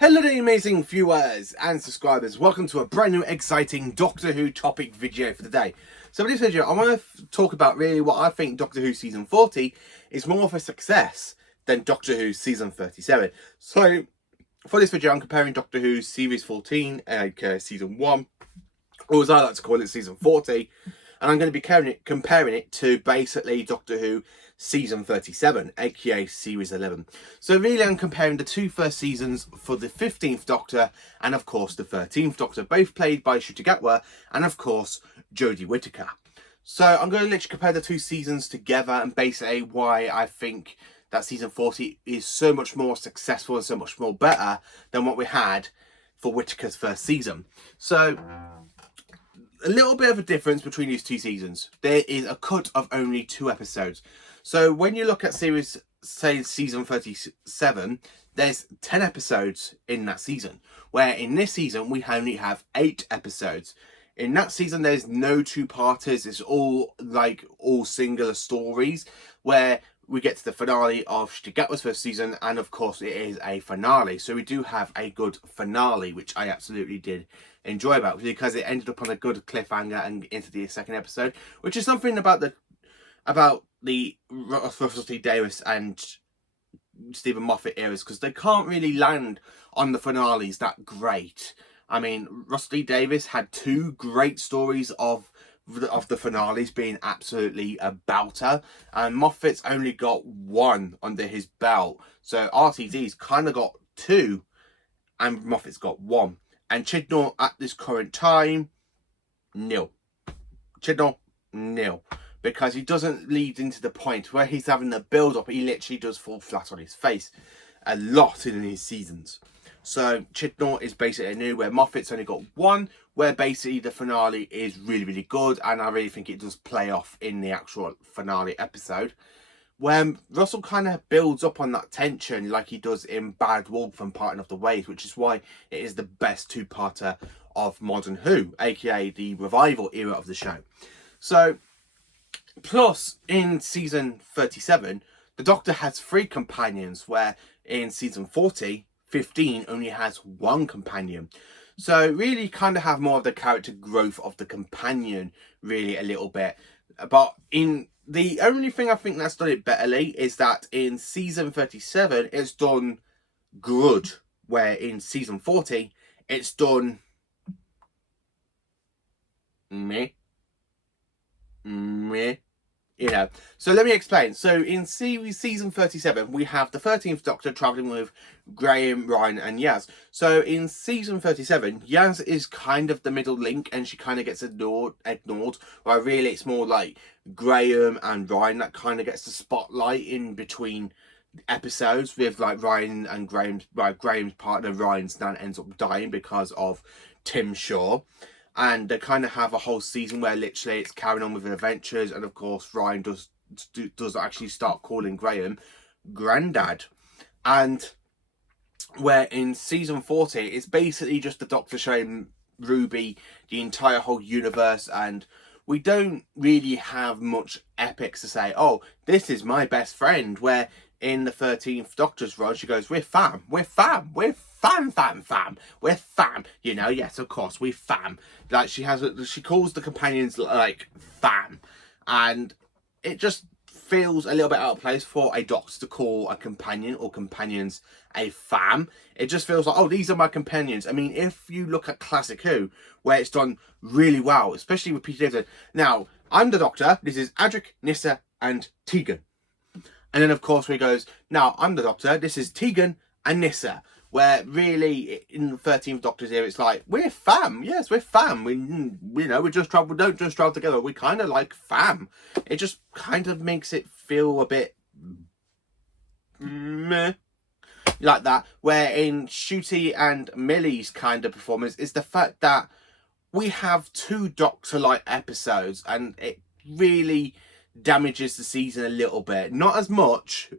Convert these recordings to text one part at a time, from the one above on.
Hello there amazing viewers and subscribers, welcome to a brand new exciting Doctor Who topic video for the day. So in this video I want to talk about really what I think Doctor Who season 40 is more of a success than Doctor Who season 37. So for this video I'm comparing Doctor Who series 14, season 1, or as I like to call it season 40, and I'm going to be comparing it to basically Doctor Who season 37, aka series 11. So really I'm comparing the two first seasons for the 15th Doctor and of course the 13th Doctor, both played by Ncuti and of course Jodie Whittaker. So I'm going to literally compare the two seasons together and basically why I think that season 40 is so much more successful and so much more better than what we had for Whittaker's first season. So a little bit of a difference between these two seasons. There is a cut of only 2 episodes. So when you look at series, say season 37, there's 10 episodes in that season. Where in this season, we only have 8 episodes. In that season, there's no two-parters. It's all singular stories. Where we get to the finale of Ncuti first season, and of course it is a finale. So we do have a good finale, which I absolutely did enjoy about, because it ended up on a good cliffhanger and into the second episode, which is something about the Russell T Davies and Stephen Moffat eras, because they can't really land on the finales that great. I mean, Russell T Davies had 2 great stories of the finales being absolutely a belter, and Moffat's only got 1 under his belt. So RTD's kind of got 2 and Moffat's got 1. And Chibnall at this current time, nil. Chibnall, nil. Because he doesn't lead into the point where he's having the build up. He literally does fall flat on his face a lot in his seasons. So Chibnall is basically new, where Moffat's only got 1, where basically the finale is really, really good. And I really think it does play off in the actual finale episode, where Russell kind of builds up on that tension like he does in Bad Wolf and Parting of the Ways, which is why it is the best 2-parter of Modern Who, aka the revival era of the show. So, plus in season 37, the Doctor has 3 companions, where in season 40, 15 only has 1 companion. So really kind of have more of the character growth of the companion, really a little bit. But in the only thing I think that's done it betterly is that in season 37, it's done good. Where in season 40, it's done meh. You know, so let me explain. So in season 37, we have the 13th Doctor travelling with Graham, Ryan and Yaz. So in season 37, Yaz is kind of the middle link and she kind of gets ignored, while really it's more like Graham and Ryan that kind of gets the spotlight in between episodes, with like Ryan and Graham's partner Ryan's nan ends up dying because of Tim Shaw. And they kind of have a whole season where literally it's carrying on with the adventures, and of course Ryan does actually start calling Graham Grandad. And where in season 40 it's basically just the Doctor showing Ruby the entire whole universe, and we don't really have much epics to say, oh, this is my best friend. Where in the 13th Doctor's run, she goes, we're fam, we're fam, we're fam, we're fam. You know, yes, of course, we're fam. Like she calls the companions like fam, and it just feels a little bit out of place for a Doctor to call a companion or companions a fam. It just feels like, oh, these are my companions. I mean, if you look at Classic Who, where it's done really well, especially with Peter Davison. Now, I'm the Doctor. This is Adric, Nyssa, and Tegan. And then, of course, he goes, now, I'm the Doctor. This is Tegan and Nyssa. Where really, in the 13th Doctor's here, it's like, we're fam. Yes, we're fam. We don't just travel together. We kind of like fam. It just kind of makes it feel a bit meh, like that. Where in Ncuti and Millie's kind of performance is the fact that we have 2 Doctor-like episodes, and it really damages the season a little bit. Not as much,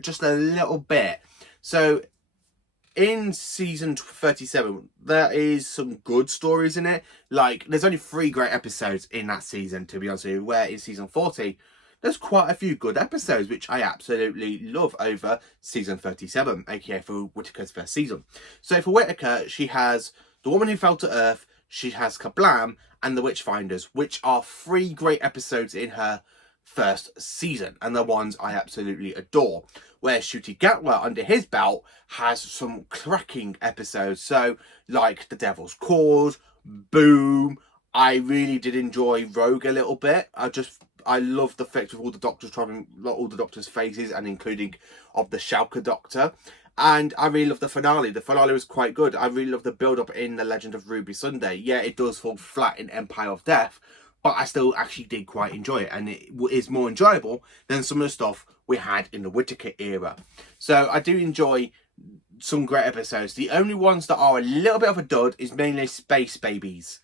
just a little bit. So in season 37, there is some good stories in it. Like, there's only 3 great episodes in that season, to be honest with you. Where in season 40, there's quite a few good episodes, which I absolutely love over season 37, aka for Whittaker's first season. So for Whittaker, she has The Woman Who Fell to Earth, she has Kablam, and The Witchfinders, which are 3 great episodes in her first season, and the ones I absolutely adore. Where Ncuti Gatwa, under his belt, has some cracking episodes, so like The Devil's Cause, Boom. I really did enjoy Rogue a little bit. I love the effect of all the doctors traveling, all the doctors' faces, and including of the Schalke Doctor. And I really love the finale. The finale was quite good. I really love the build-up in The Legend of Ruby Sunday. Yeah, it does fall flat in Empire of Death, but I still actually did quite enjoy it. And it is more enjoyable than some of the stuff we had in the Whittaker era. So I do enjoy some great episodes. The only ones that are a little bit of a dud is mainly Space Babies.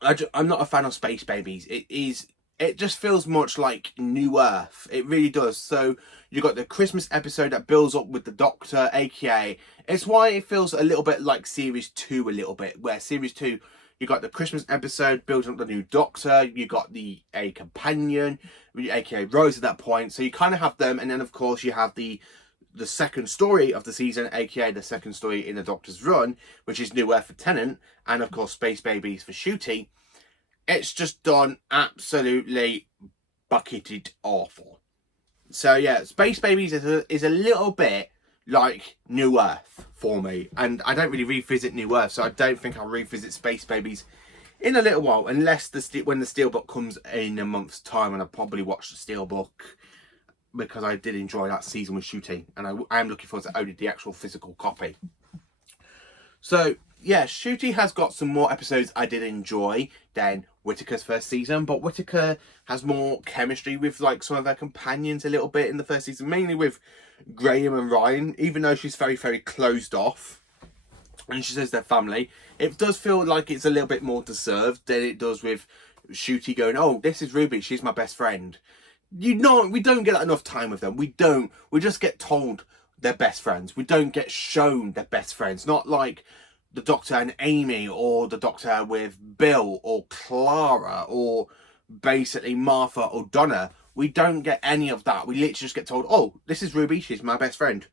I'm not a fan of Space Babies. It just feels much like New Earth. It really does. So you got the Christmas episode that builds up with the Doctor, aka it's why it feels a little bit like Series 2 a little bit, where Series 2 you got the Christmas episode building up the new Doctor, you got a companion, aka Rose at that point. So you kind of have them, and then of course you have the second story of the season, aka the second story in the Doctor's run, which is New Earth for Tennant, and of course Space Babies for Ncuti. It's just done absolutely bucketed awful. So yeah, Space Babies is a little bit like New Earth for me, and I don't really revisit New Earth, so I don't think I'll revisit Space Babies in a little while, unless when the Steelbook comes in a month's time, and I'll probably watch the Steelbook because I did enjoy that season with Ncuti, and I am looking forward to owning the actual physical copy. So yeah, Ncuti has got some more episodes I did enjoy than Whittaker's first season, but Whittaker has more chemistry with like some of her companions a little bit in the first season, mainly with Graham and Ryan, even though she's very, very closed off and she says their family. It does feel like it's a little bit more deserved than it does with Ncuti going, oh, this is Ruby, she's my best friend. We don't get enough time with them. We just get told they're best friends. We don't get shown they're best friends. Not like the Doctor and Amy, or the Doctor with Bill or Clara, or basically Martha or Donna. We don't get any of that. We literally just get told, oh, this is Ruby, she's my best friend.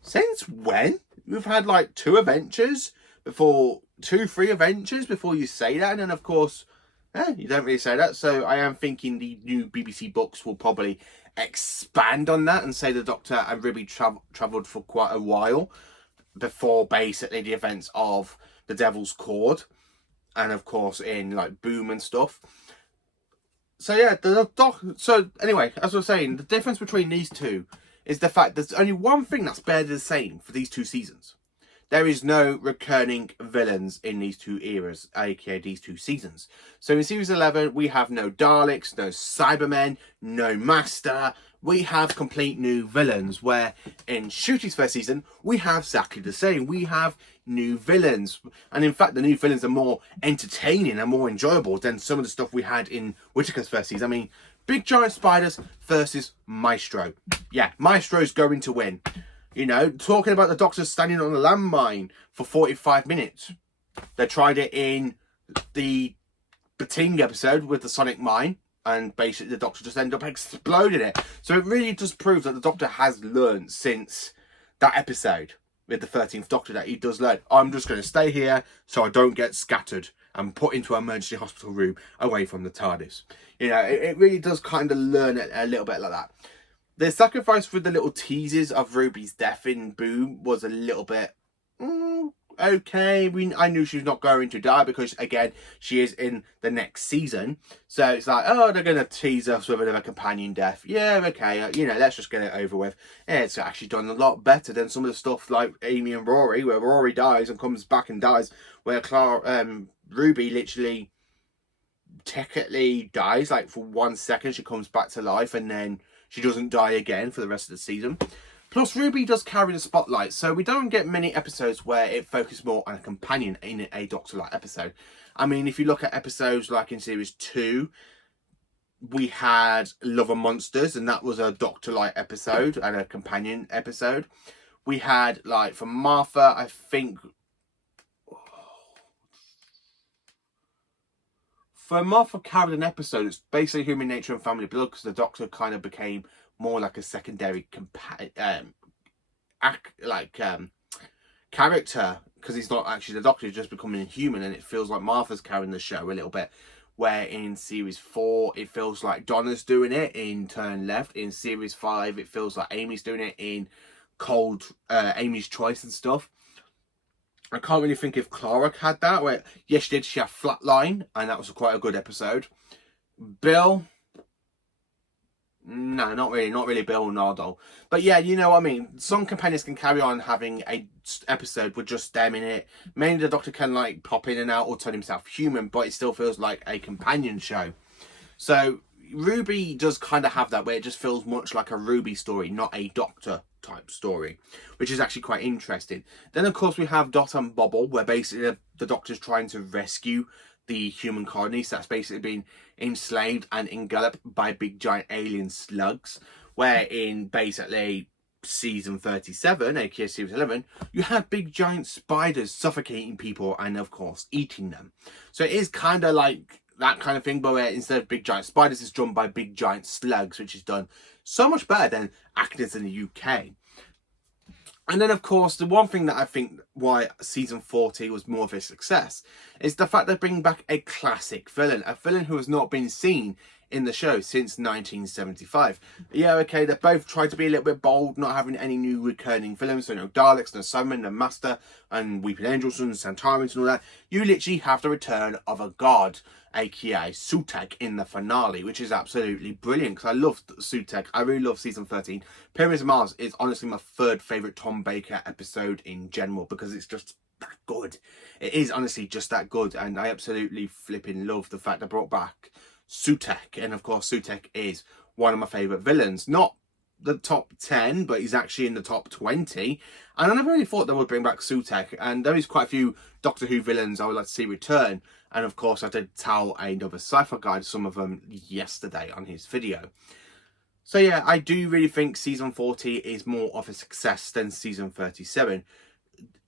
Since when? We've had like 3 adventures before you say that, and then of course you don't really say that. So I am thinking the new BBC books will probably expand on that and say the Doctor and Ruby travelled for quite a while before basically the events of the Devil's Cord, and of course in like Boom and stuff. So yeah, so anyway, as I was saying, the difference between these two is the fact there's only one thing that's barely the same for these 2 seasons. There is no recurring villains in these 2 eras, aka these 2 seasons. So in Series 11, we have no Daleks, no Cybermen, no Master. We have complete new villains, where in Ncuti's first season, we have exactly the same. We have new villains. And in fact, the new villains are more entertaining and more enjoyable than some of the stuff we had in Whittaker's first season. I mean, big giant spiders versus Maestro. Yeah, Maestro's going to win. You know, talking about the Doctor standing on a landmine for 45 minutes. They tried it in the Bating episode with the Sonic Mine, and basically the Doctor just ended up exploding it. So it really does prove that the Doctor has learned since that episode with the 13th Doctor, that he does learn, I'm just going to stay here so I don't get scattered and put into an emergency hospital room away from the TARDIS. You know, it really does kind of learn it a little bit like that. The sacrifice with the little teases of Ruby's death in Boom was a little bit okay. I knew she was not going to die because, again, she is in the next season. So it's like, oh, they're going to tease us with another companion death. Yeah, okay, you know, let's just get it over with. Yeah, it's actually done a lot better than some of the stuff like Amy and Rory, where Rory dies and comes back and dies, where Ruby literally technically dies, like for 1 second she comes back to life, and then she doesn't die again for the rest of the season. Plus, Ruby does carry the spotlight, so we don't get many episodes where it focuses more on a companion in a Doctor-like episode. I mean, if you look at episodes like in Series 2, we had Love and Monsters, and that was a Doctor-like episode and a companion episode. We had, like, for Martha, I think For Martha carried an episode, it's basically Human Nature and Family Blood, because the Doctor kind of became more like a secondary character, because he's not actually the Doctor, he's just becoming human, and it feels like Martha's carrying the show a little bit. Where in series 4 it feels like Donna's doing it in Turn Left. In series 5 it feels like Amy's doing it in Amy's Choice and stuff. I can't really think if Clara had that, where yes she did, she had Flatline, and that was quite a good episode. Bill, no, not really Bill Nardo. But yeah, you know what I mean. Some companions can carry on having a episode with just them in it. Mainly the Doctor can like pop in and out or turn himself human, but it still feels like a companion show. So Ruby does kind of have that, where it just feels much like a Ruby story, not a Doctor type story, which is actually quite interesting. Then of course we have Dot and Bobble, where basically the Doctor's trying to rescue the human colonies that's basically been enslaved and engulfed by big giant alien slugs, where in basically season 37, aka series 11, you have big giant spiders suffocating people and of course eating them. So it is kind of like that kind of thing, but where instead of big giant spiders, it's drawn by big giant slugs, which is done so much better than actors in the UK. And then, of course, the one thing that I think why season 40 was more of a success is the fact they bring back a classic villain, a villain who has not been seen in the show since 1975. Yeah, okay, they both tried to be a little bit bold, not having any new recurring villains, so no Daleks, no Cybermen, no Master, and Weeping Angels and Centaurians and all that. You literally have the return of a god, aka Sutek, in the finale, which is absolutely brilliant, because I love Sutek. I really love season 13. Pyramids of Mars is honestly my third favourite Tom Baker episode in general, because it's just that good. It is honestly just that good, and I absolutely flipping love the fact they brought back Sutek. And of course Sutek is one of my favourite villains. Not the top 10, but he's actually in the top 20. And I never really thought they would bring back Sutek, and there is quite a few Doctor Who villains I would like to see return. And of course I did tell another sci-fi guide some of them yesterday on his video. So yeah, I do really think season 40 is more of a success than season 37.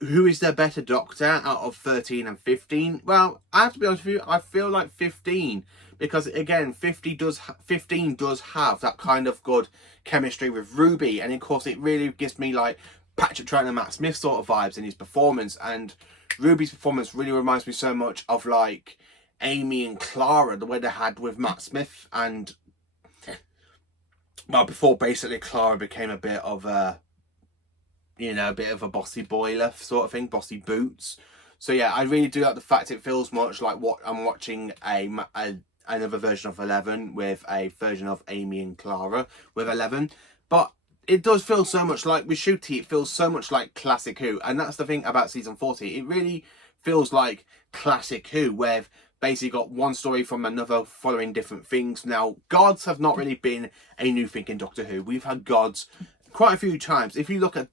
Who is the better Doctor out of 13 and 15? Well, I have to be honest with you, I feel like 15, because again 15 does have that kind of good chemistry with Ruby, and of course it really gives me like Patrick Troughton and Matt Smith sort of vibes in his performance, and Ruby's performance really reminds me so much of like Amy and Clara, the way they had with Matt Smith, and well, before basically Clara became a bit of a, you know, a bit of a bossy boiler sort of thing, bossy boots. So yeah, I really do like the fact it feels much like what I'm watching another version of 11 with a version of Amy and Clara with 11. But it does feel so much like with Ncuti, it feels so much like classic Who. And that's the thing about season 40. It really feels like classic Who, where basically got one story from another following different things. Now, gods have not really been a new thing in Doctor Who. We've had gods quite a few times. If you look at,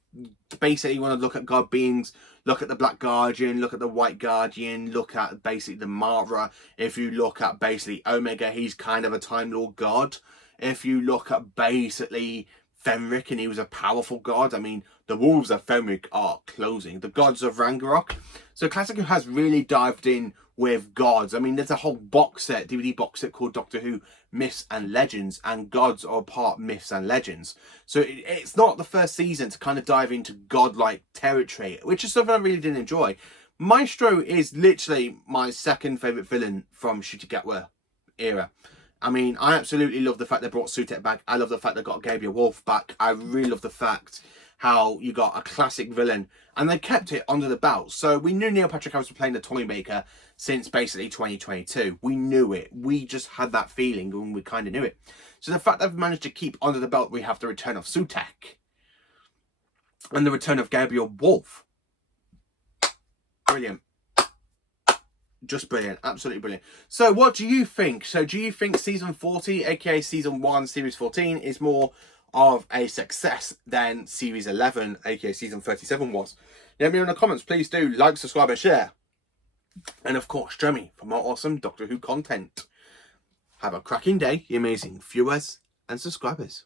basically you want to look at god beings, look at the Black Guardian, look at the White Guardian, look at basically the Mara. If you look at basically Omega, he's kind of a Time Lord god. If you look at basically Fenric, and he was a powerful god. I mean, the Wolves of Fenric are closing. The gods of Ragnarok. So Classic Who has really dived in with gods. I mean, there's a whole box set, DVD box set called Doctor Who Myths and Legends, and gods are part myths and legends. So it's not the first season to kind of dive into godlike territory, which is something I really did enjoy. Maestro is literally my second favourite villain from Ncuti Gatwa era. I mean, I absolutely love the fact they brought Sutek back. I love the fact they got Gabriel Wolf back. I really love the fact how you got a classic villain and they kept it under the belt. So we knew Neil Patrick Harris was playing the Toymaker since basically 2022. We knew it. We just had that feeling and we kind of knew it. So the fact they've managed to keep under the belt, we have the return of Sutek and the return of Gabriel Wolf. Brilliant. Just brilliant. Absolutely brilliant. So what do you think? So do you think season 40, aka season 1, series 14, is more of a success than series 11, aka season 37 was? Let me know in the comments. Please do like, subscribe and share. And of course, join me for more awesome Doctor Who content. Have a cracking day, you amazing viewers and subscribers.